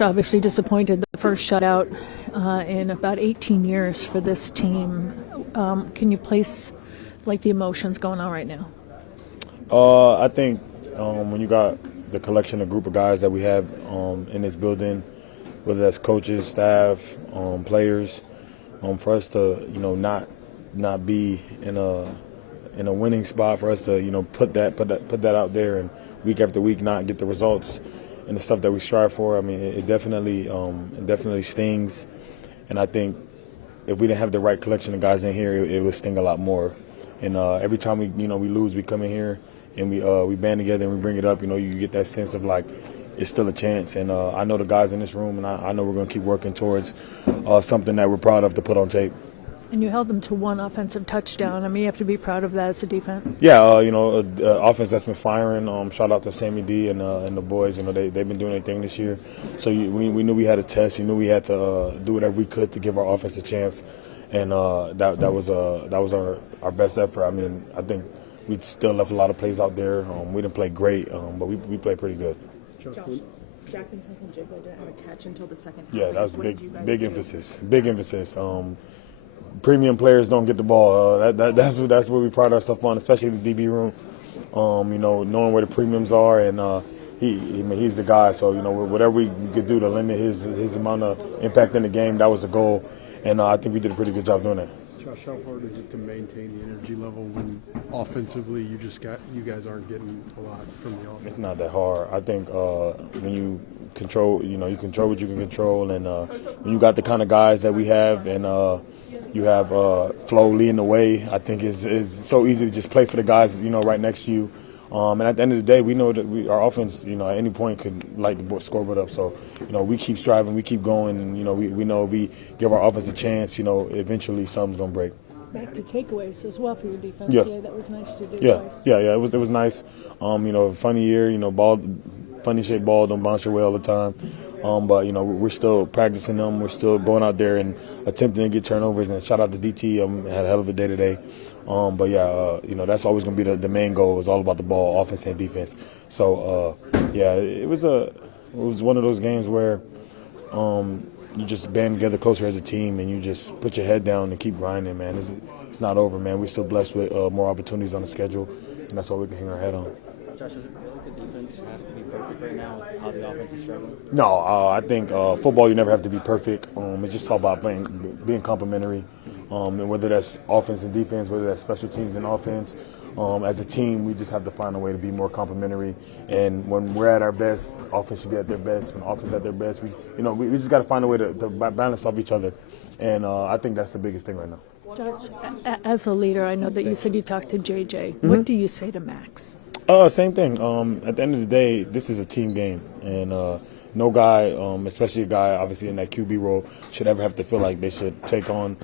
Josh, obviously disappointed the first shutout in about 18 years for this team. Can you place the emotions going on right now? I think when you got the collection, of group of guys that we have in this building, whether that's coaches, staff, players, for us to not be in a winning spot, for us to put that out there and week after week not get the results and the stuff that we strive for. I mean, it definitely stings, and I think if we didn't have the right collection of guys in here, it would sting a lot more. And every time we lose, we come in here and we band together and we bring it up. You get that sense of it's still a chance. And I know the guys in this room, and I know we're going to keep working towards something that we're proud of to put on tape. And you held them to one offensive touchdown. I mean, you have to be proud of that as a defense. Yeah, offense that's been firing. Shout out to Sammy D and the boys. They've been doing their thing this year. So we knew we had a test. We knew we had to do whatever we could to give our offense a chance. And that was our best effort. I mean, I think we still left a lot of plays out there. We didn't play great, but we played pretty good. Josh, Jackson Jigba didn't have a catch until the second half. Yeah, that was big emphasis. Big emphasis. Premium players don't get the ball. That's what we pride ourselves on, especially in the DB room. Knowing where the premiums are, and he's the guy. So whatever we could do to limit his amount of impact in the game, that was the goal, and I think we did a pretty good job doing that. Josh, how hard is it to maintain the energy level when offensively you guys aren't getting a lot from the offense? It's not that hard. I think when you control, you control what you can control, and when you got the kind of guys that we have, and you have Flo leading the way, I think it's so easy to just play for the guys, right next to you. And at the end of the day, we know that our offense, at any point could light the scoreboard up. So, we keep striving, we keep going, and we know if we give our offense a chance, eventually something's gonna break. Back to takeaways as well for your defense. Yeah, that was nice to do. Yeah. It was nice. Funny year. Funny shaped ball don't bounce your way all the time. But we're still practicing them. We're still going out there and attempting to get turnovers. And shout out to DT. Had a hell of a day today. But that's always going to be the main goal. It's all about the ball, offense and defense. So it was one of those games where you just band together closer as a team and you just put your head down and keep grinding, man. It's not over, man. We're still blessed with more opportunities on the schedule, and that's all we can hang our head on. Josh, does it feel like the defense has to be perfect right now with how the offense is struggling? No, I think football, you never have to be perfect. It's just all about being complementary, and whether that's offense and defense, whether that's special teams and offense. As a team, we just have to find a way to be more complementary. And when we're at our best, offense should be at their best. When offense is at their best, we just got to find a way to balance off each other. And I think that's the biggest thing right now. Josh, as a leader, I know that you said you talked to JJ. Mm-hmm. What do you say to Max? Same thing. At the end of the day, this is a team game, and no guy, especially a guy obviously in that QB role, should ever have to feel like they should take on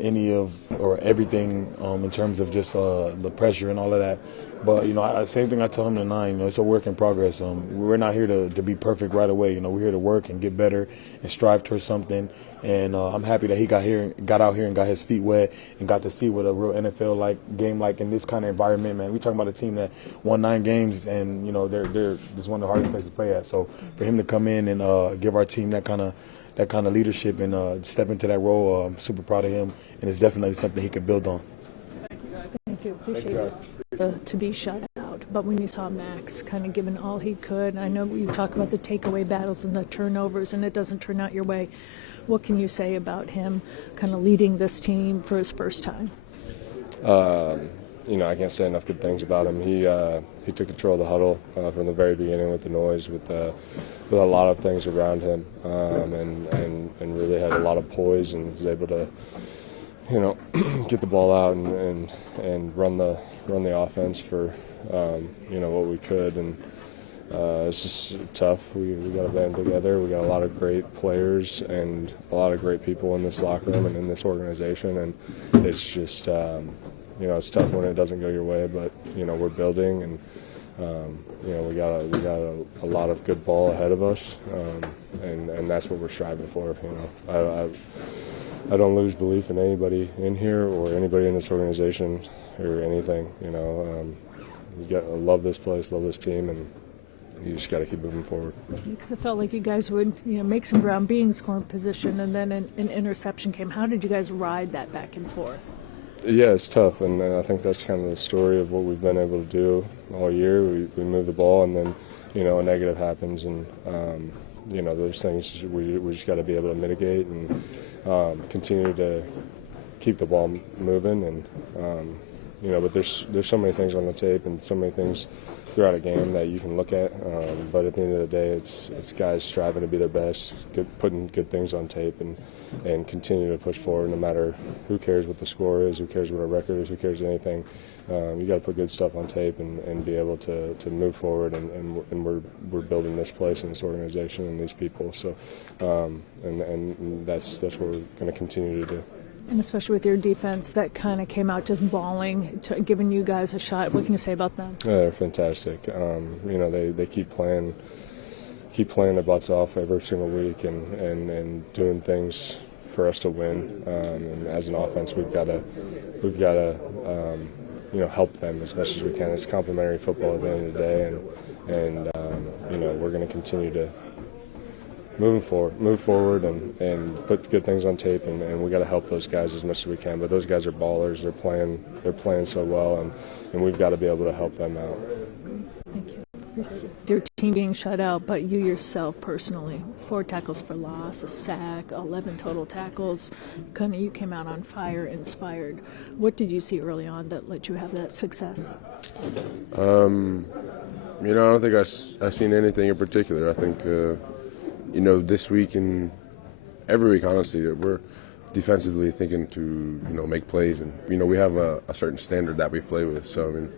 any of or everything in terms of just the pressure and all of that. But same thing I tell him tonight. It's a work in progress. We're not here to be perfect right away. We're here to work and get better and strive towards something. And I'm happy that he got out here and got his feet wet and got to see what a real NFL game in this kind of environment, man. We're talking about a team that won 9 games, and they're just one of the hardest places to play at. So for him to come in and give our team that kind of leadership and step into that role, I'm super proud of him, and it's definitely something he could build on. Thank you. Appreciate it. To be shut out, but when you saw Max kind of giving all he could, I know you talk about the takeaway battles and the turnovers, and it doesn't turn out your way. What can you say about him kind of leading this team for his first time? I can't say enough good things about him. He took control of the huddle from the very beginning with the noise, with a lot of things around him, and really had a lot of poise and was able to, get the ball out and run the offense for what we could. And it's just tough. We got to band together. We got a lot of great players and a lot of great people in this locker room and in this organization, and it's just it's tough when it doesn't go your way. But we're building, and we got a lot of good ball ahead of us, and that's what we're striving for. I don't lose belief in anybody in here or anybody in this organization or anything. I love this place, love this team, and you just got to keep moving forward. Because it felt like you guys would, make some ground, be in scoring position, and then an interception came. How did you guys ride that back and forth? Yeah, it's tough, and I think that's kind of the story of what we've been able to do all year. We move the ball, and then, a negative happens, and, those things we just got to be able to mitigate and continue to keep the ball moving. And, but there's so many things on the tape and so many things throughout a game that you can look at. But at the end of the day, it's guys striving to be their best, putting good things on tape, and continue to push forward no matter who cares what the score is, who cares what our record is, who cares anything. You got to put good stuff on tape and be able to move forward, and we're building this place and this organization and these people. So and that's what we're going to continue to do. And especially with your defense that kind of came out just bawling, giving you guys a shot. What can you say about them? Yeah, they're fantastic. They keep playing their butts off every single week and doing things for us to win. And as an offense, we've got to help them as much as we can. It's complementary football at the end of the day, and we're going to continue to move forward and put good things on tape, and we got to help those guys as much as we can. But those guys are ballers. They're playing so well, and we've got to be able to help them out. Thank you. Your team being shut out, but you yourself personally, 4 tackles for loss, a sack, 11 total tackles. You came out on fire, inspired. What did you see early on that let you have that success? I don't think I seen anything in particular. I think, this week and every week, honestly, we're defensively thinking to, make plays. And, we have a certain standard that we play with. So,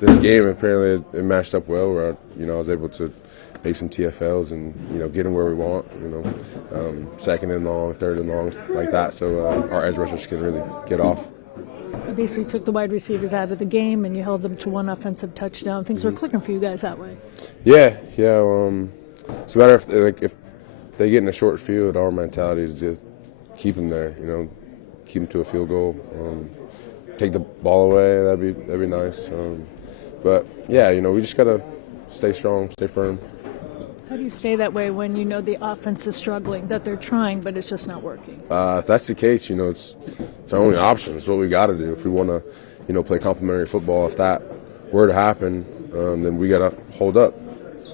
this game, apparently, it matched up well where, I was able to make some TFLs and, get them where we want, second and long, third and long, like that. So our edge rushers can really get off. You basically took the wide receivers out of the game and you held them to 1 offensive touchdown. Things were clicking for you guys that way. Yeah. It's a matter if they get in a short field, our mentality is to keep them there, keep them to a field goal. Take the ball away, that'd be nice. But yeah, we just gotta stay strong, stay firm. How do you stay that way when the offense is struggling, that they're trying but it's just not working? If that's the case, it's our only option. It's what we got to do if we want to, play complementary football. If that were to happen, then we gotta hold up.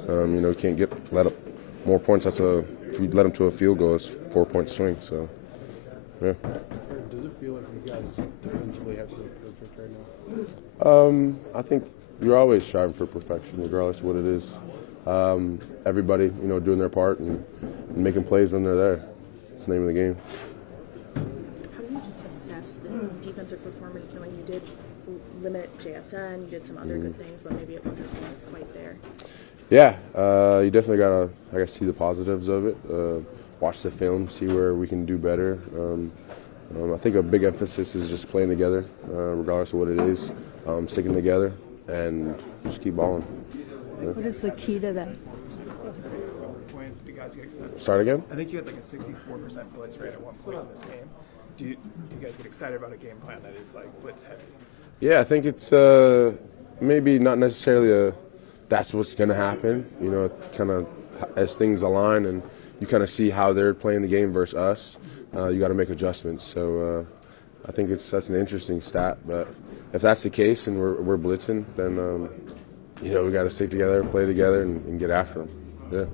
We can't let up more points. If we let them to a field goal, it's 4-point swing. So, yeah. Does it feel like you guys defensively have to be perfect right now? I think you're always striving for perfection, regardless of what it is. Everybody, doing their part and making plays when they're there. It's the name of the game. How do you just assess this defensive performance, knowing you did limit JSN, you did some other good things, but maybe it wasn't quite there? Yeah, you definitely gotta, see the positives of it. Watch the film, see where we can do better. I think a big emphasis is just playing together, regardless of what it is, sticking together, and just keep balling. Yeah. What is the key to that? When did you guys get excited? Start again? I think you had like a 64% blitz rate at one point in this game. Do you guys get excited about a game plan that is like blitz heavy? Yeah, I think it's maybe not necessarily that's what's going to happen. Kind of as things align and you kind of see how they're playing the game versus us, you got to make adjustments. So I think that's an interesting stat. But if that's the case and we're blitzing, then we got to stick together, play together, and get after them. Yeah.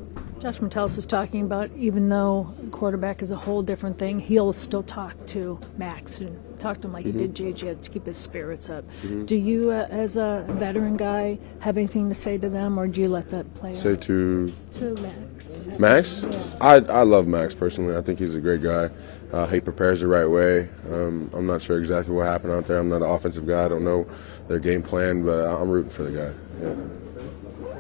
Josh Metellus was talking about, even though quarterback is a whole different thing, he'll still talk to Max and talk to him like he did JJ to keep his spirits up. Do you, as a veteran guy, have anything to say to them, or do you let that play Say out? to Max. Max? Yeah. I love Max personally. I think he's a great guy. He prepares the right way. I'm not sure exactly what happened out there. I'm not an offensive guy. I don't know their game plan, but I'm rooting for the guy. Yeah.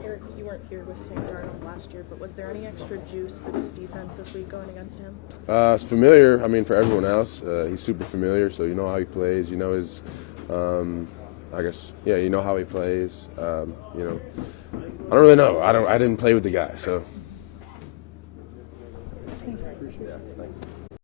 Eric, you weren't here with St. Darnold last year, but was there any extra juice for this defense this week going against him? It's familiar. For everyone else, he's super familiar. So you know how he plays. You know his. You know how he plays. I don't really know. I didn't play with the guy, so